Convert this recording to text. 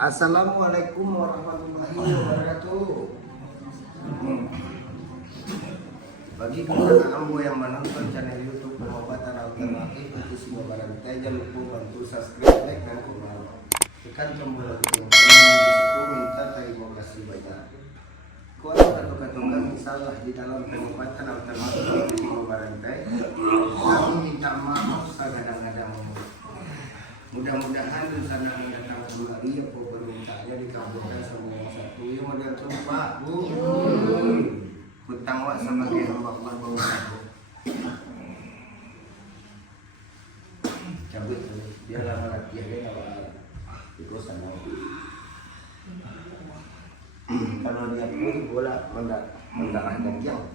Assalamualaikum warahmatullahi wabarakatuh. Bagi kepada ambo yang menonton channel YouTube Pengobatan Alternatif untuk semua barantai, jangan lupa bantu subscribe, like, dan komen. Tekan tombol lonceng di situ, minta terima kasih banyak. Kuat kata-kata salah di dalam pengobatan alternatif untuk semua barantai. Kami minta maaf kadang-kadang. Mudah-mudahan rencana mendatang kembali ya permintaannya dikabulkan sama yang satu. Yang model tumpah bu. Hutang wak sama kayak hamba Allah bau satu. Cabut dia lama lagi dia nggak bakal itu sana. Kalau dia pun bola mendarah daging.